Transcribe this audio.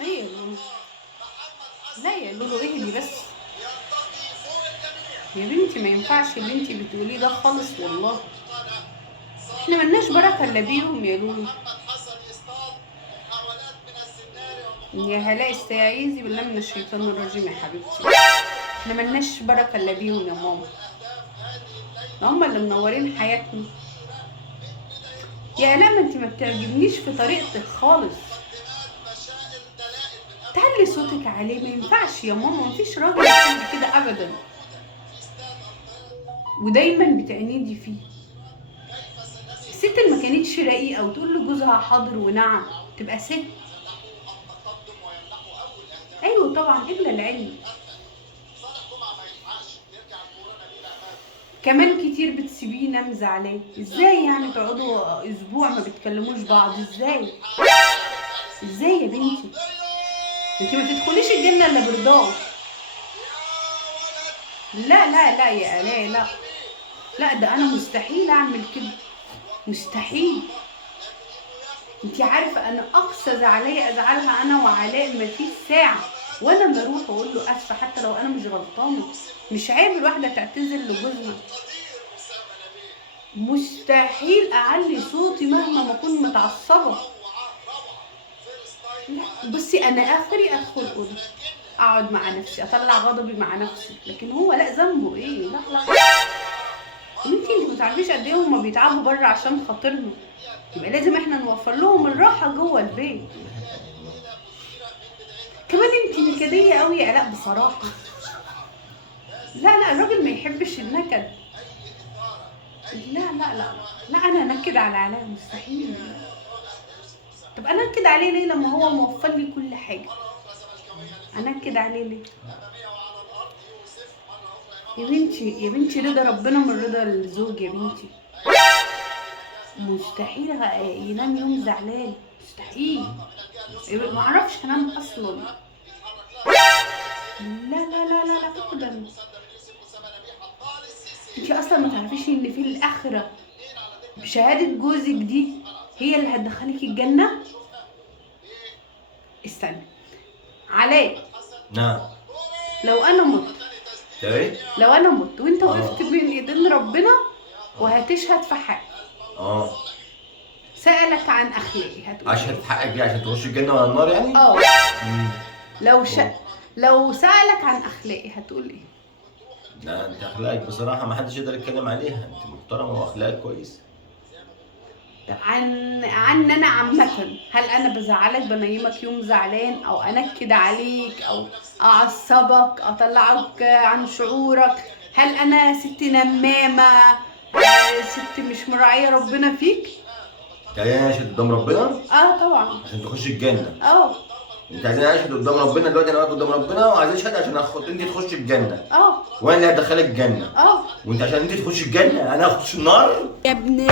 ايه يا لولو؟ لا يا لولو اهدي بس يا بنتي، ما ينفعش اللي انتي بتقوليه ده خالص والله. احنا ملناش بركه الا بيهم يا لولو. يا هلاء استعيذي بالله من الشيطان الرجيم يا حبيبتي. احنا ملناش بركه الا بيهم يا ماما، هما اللي منورين حياتنا. يا لا، ما انتي ما بتعجبنيش في طريقتك خالص. تعلي صوتك عليه، ما ينفعش يا ماما، مفيش راجل يعمل كده ابدا، ودايما بتعنيدي فيه. الست اللي ما كانتش رقيقه وتقول لجوزها حاضر ونعم تبقى ست؟ ايوه طبعا، الا العلم. كمان كتير بتسيبيه ينام زعلان. ازاي يعني تقعدوا اسبوع ما بتكلموش بعض؟ ازاي؟ ازاي يا بنتي؟ انت ما تدخليش الجنه الا برضاه. لا لا لا يا الاء، لا لا، ده انا مستحيل اعمل كده، مستحيل. انت عارفه انا اقصى زعليه ازعلها انا وعلاء ما فيش ساعه وانا اللي اروح واقول له اسفه حتى لو انا مش غلطانه. مش عيب الواحده تعتذر لجوزها؟ مستحيل اعلي صوتي مهما ما اكون متعصبه. لا بصي، انا اخري ادخل اوضه اقعد مع نفسي اطلع غضبي مع نفسي، لكن هو لا، ذنبه ايه؟ لا لا. انت ما تعرفيش قد ايه هما بيتعبوا بره عشان خاطرنا، يبقى لازم احنا نوفر لهم الراحه جوه البيت. كمان انت نكديه قوي يا الاء بصراحه. لا لا، الراجل ما يحبش النكد. لا لا لا لا، انا انكد على علاء؟ مستحيل. طب انا انكد عليه ليه لما هو موفر لي كل حاجه؟ انكد عليه ليه؟ يا بنتي يا بنتي، رضا ربنا من رضا الزوج يا بنتي. مستحيل ينام يوم زعلان، مستحيل. ما اعرفش انام اصلا. لا لا لا لا لا ابدا. انت اصلا ما تعرفيش ان في الاخره بشهاده جوزك دي هي اللي هتدخلك الجنه. استنى علاء، نعم. لو انا مت، ايه؟ لو انا مت وانت وقفت بين ايدين ربنا وهتشهد في حق، سألك عن اخلاقي هتقول عشان ايه؟ حقك دي عشان تخش الجنه ولا النار يعني؟ اه. مم. لو لو سألك عن اخلاقي هتقول ايه؟ لا انت اخلاقك بصراحه ما حدش يقدر يتكلم عليها، انت محترمه واخلاقك كويس. عن انا عامة، هل انا بزعلك بنيمك يوم زعلان او انكد عليك او اعصبك اطلعك عن شعورك؟ هل انا ست نمامة، ست مش مراعية ربنا فيك؟ جايه اشهد قدام ربنا اه طبعا. عشان تخش الجنه. اه. انت عايزين اشهد قدام ربنا دلوقتي، انا واقف قدام ربنا وعايزين اشهد عشان انت تخش الجنه. اه. وانا اللي هدخلك الجنه. اه. وانت عشان انت تخش الجنه انا هخش النار يا ابن